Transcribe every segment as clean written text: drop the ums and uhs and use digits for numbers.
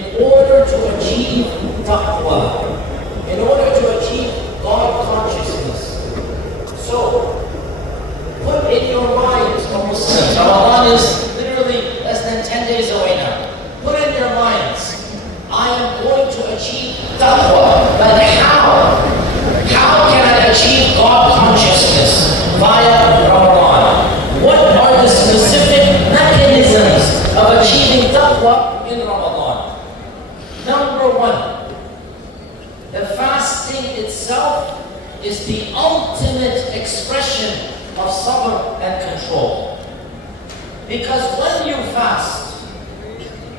in order to achieve taqwa, in order to achieve God consciousness. So, put in your minds, O Muslims, Ramadan is literally less than 10 days away now. Put in your minds, I am going to achieve taqwa, but how? How can I achieve God consciousness via Ramadan? What are the specific mechanisms of achieving taqwa in Ramadan? Number one, the fasting itself is the ultimate expression of sabr and control. Because when you fast,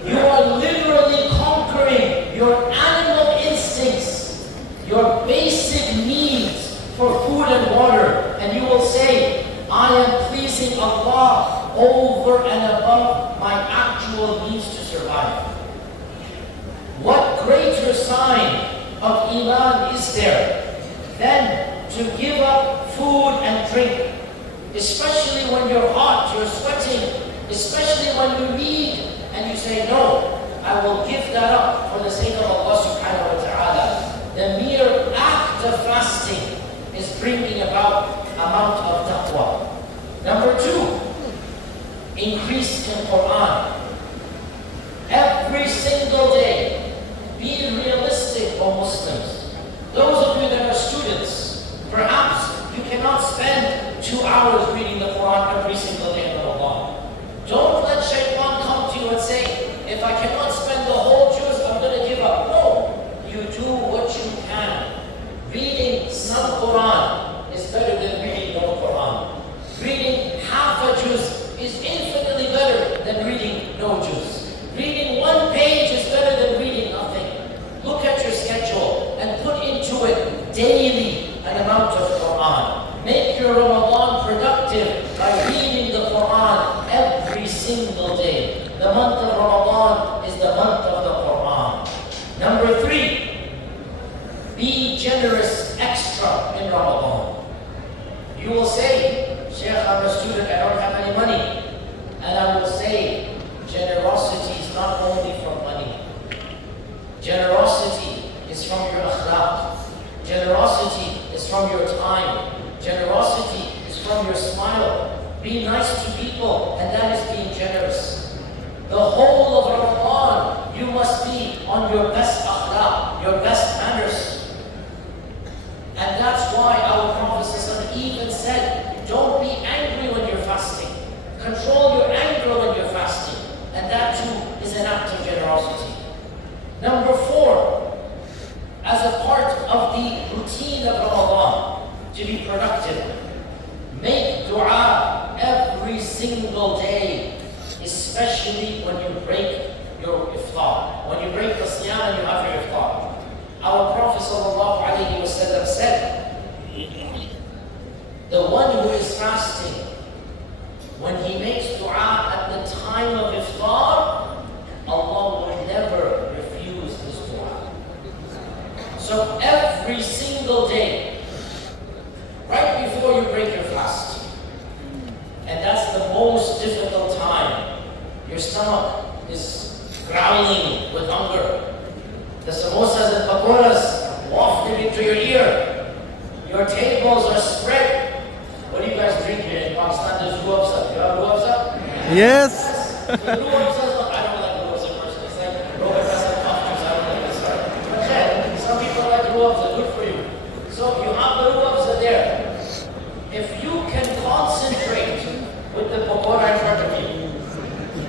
you are literally conquering your animal instincts, your basic needs for food and water, and you will say, I am pleasing Allah over and above my actual needs to survive. What greater sign of Iman is there than to give up food and drink, especially when you're hot, you're sweating, especially when you need, and you say, no, I will give that up for the sake of Allah subhanahu wa ta'ala. The mere act of fasting is bringing about amount of taqwa. Number two, increase in Quran. Every single day, be realistic, O Muslims. Those of you that are students, perhaps you cannot spend 2 hours reading the Quran every single day in Ramadan. Don't let shaitan come to you and say, if I cannot spend the whole juz, I'm going to give up. No, you do what you can. Reading some Quran is better than reading no Quran. Reading half a juz is infinitely better than reading no juz. Reading one page is better than reading nothing. Look at your schedule and put into it daily an amount of Quran. Make your Ramadan productive by reading the Quran every single day. The month of Ramadan is the month of the Quran. Number three, be generous extra in Ramadan. You will say, Sheikh, I'm a student, I don't have any money. And I will say, generosity is not only from money. Generosity is from your akhlaq. Generosity is from your time. Generosity is from your smile. Be nice to people, and that is being generous. The whole of Ramadan, you must be on your best akhlaq, your best manners. And that's why our Prophet ﷺ even said, don't be angry when you're fasting. Control your anger when you're fasting. And that too is an act of generosity. Number four, as a part of the routine of Ramadan, to be productive, make dua every single day, especially when you break your iftar. When you break the siyam and you have your iftar. Our Prophet ﷺ said, the one who is fasting, when he makes dua at the time of iftar, Allah will never refuse his dua. So every single day, right before you break your fast, and that's the most difficult time, your stomach is growling with hunger, the samosas and pakoras wafted into your ear, your tables are spread. What do you guys drink here in Pakistan? There's ruafza. You have ruafza? Yes. So ruafza, I don't like ruafza personally. It's like Robert Hassan coffee juice. I don't like this, right? But yeah, some people like ruafza. Good for you. So you have the ruafza there. If you can concentrate with the pakora in front of you,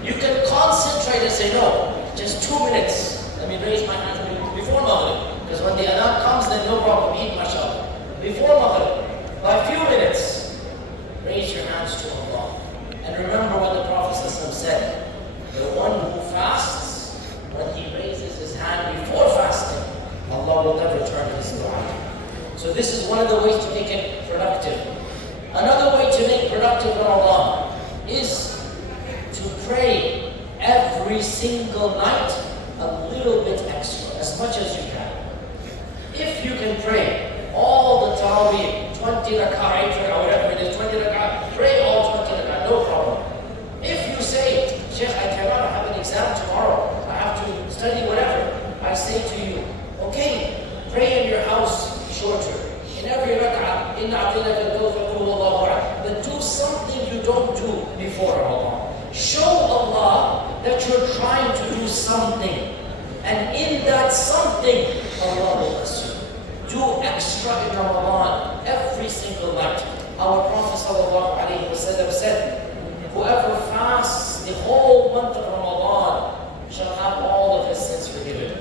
you can concentrate and say, no, just 2 minutes. Let me raise my hands before Maghrib. Because when the adhan comes, then no problem, eat mashallah. Before Maghrib, by a few minutes, raise your hands to Allah. And remember what the Prophet ﷺ said. The one who fasts, when he raises his hand before fasting, Allah will never turn his dua. So this is one of the ways to make it productive. Another way to make productive Ramadan is to pray every single night a little bit extra, as much as you can. If you can pray all the Taraweeh, 20 rak'ah, or whatever it is, 20 rak'ah, pray all 20 rak'ah, no problem. If you say, Sheikh, I cannot have an exam tomorrow, I have to study whatever, إِنَّ أَعْطَيْنَاكَ الْكَوْثَرَ قُلْ هُوَ اللَّهُ أَحَدٌ. But do something you don't do before Ramadan. Show Allah that you're trying to do something. And in that something, Allah will bless you. Do extra in Ramadan every single night. Our Prophet ﷺ said, whoever fasts the whole month of Ramadan shall have all of his sins forgiven.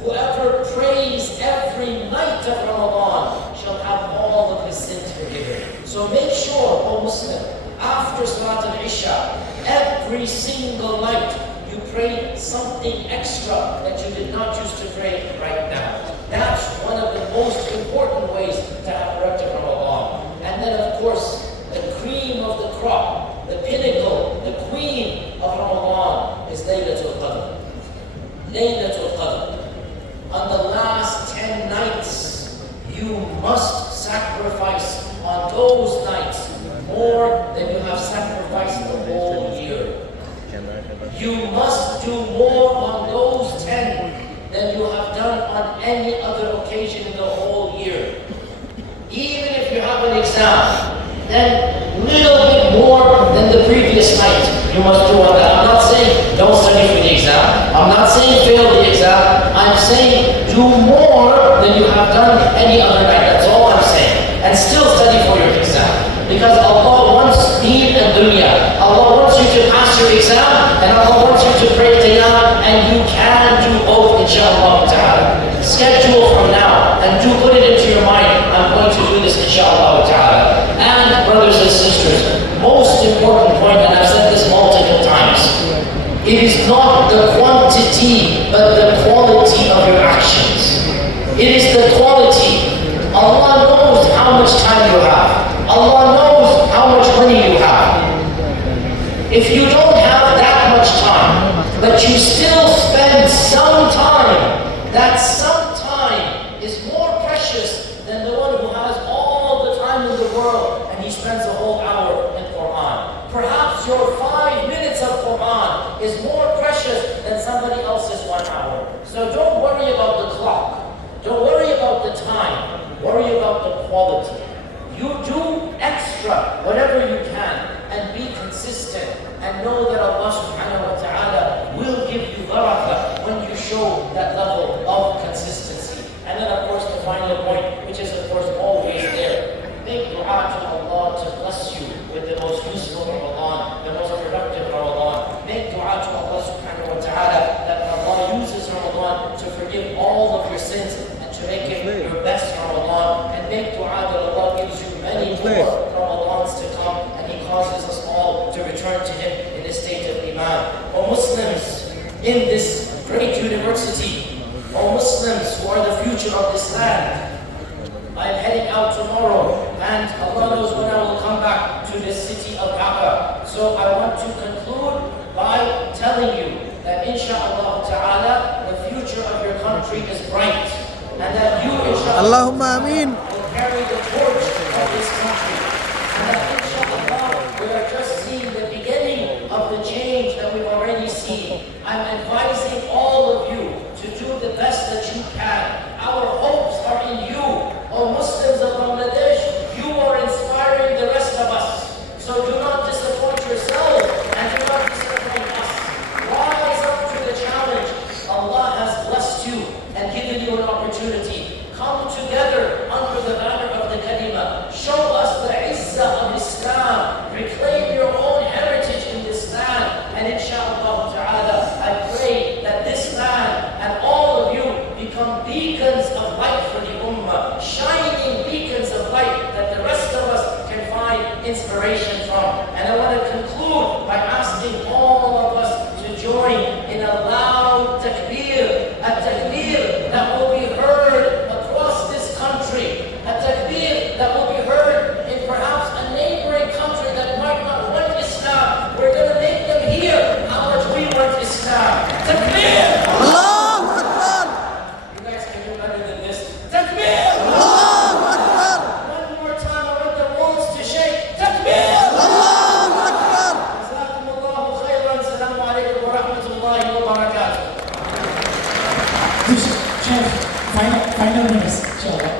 Whoever prays every night of Ramadan shall have all of his sins forgiven. So make sure, O Muslim, after Salat al-Isha, every single night, you pray something extra that you did not choose to pray right now. That's one of the most important ways to have productive Ramadan. And then, of course, the cream of the crop, the pinnacle, the queen of Ramadan is Laylatul Qadr. Laylatul Qadr. On the last 10 nights, you must sacrifice on those nights more than you have sacrificed the whole year. You must do more on those 10 than you have done on any other occasion in the whole year. Even if you have an exam, then a little bit more than the previous night you must do on that. I'm not saying don't study for the exam. I'm not saying fail the exam. I'm saying do more than you have done any other night. That's all I'm saying. And still study for your exam. Because Allah wants deen and dunya. Allah wants you to pass your exam, and Allah wants you to pray qiyam, and you can do both, inshaAllah ta'ala. Schedule from now, and do put it into your mind, I'm going to do this, inshaAllah ta'ala. And brothers and sisters, most important point, and I've said this multiple times, it is not the quantity, but the quality of your actions. It is the quality. Allah knows how much time you have. Allah knows how much money you have. If you don't have that much time, but you still spend some time, that some time is more precious than the one who has all the time in the world and he spends a whole hour in Quran. Perhaps your 5 minutes of Quran is more precious than somebody else's 1 hour. So don't worry about the clock. Don't worry about the time. Worry about the quality. You do extra, whatever you can, and be consistent, and know that Allah subhanahu wa ta'ala will give you barakah when you show that level of consistency. And then, of course, the final point, which is, of course, always there. Make dua to Allah to bless you with the most useful Ramadan, the most productive Ramadan. Make dua to Allah subhanahu wa ta'ala that Allah uses Ramadan to forgive all of your sins and to make it your best Ramadan. And make dua that Allah gives you many more Ramadans to come, and He causes us all to return to Him in a state of Iman. O Muslims in this great university, O Muslims who are the future of this land, I am heading out tomorrow, and Allah knows when I will come back to this city of Dhaka. So I want to conclude by telling you that insha'Allah ta'ala, the future of your country is bright, and that you insha'Allah will carry the torch of this country. And that insha'Allah, we are just seeing the beginning of the change that we've already seen. I'm advising all of you to do the best that you can. Our hopes are in you. O Muslims of Bangladesh, you are inspiring the rest of us. So do not disappoint yourselves, and do not disappoint us. Rise up to the challenge. Allah has blessed you and given you an opportunity. Come together under the banner of the kalima. Show us the izzah of Islam. Reclaim your own heritage in this land. And insha'Allah ta'ala, I pray that this land and all of you become beacons of light for the ummah. Shining beacons of light that the rest of us can find inspiration from. And I want to conclude by asking all of us to join in a loud takbir. A takbir that will be heard across this country. A takbir that will be heard in perhaps a neighboring country that might not want Islam. We're going to make them hear how much we want Islam. Takbir! Allahu Akbar! You guys can do better than this. Takbir! Allahu Akbar! One more time, I want the walls to shake. Takbir! Allahu Akbar! Jazakumullahu khairan. Assalamu alaikum wa rahmatullahi wa barakatuh. Final minutes, inshallah.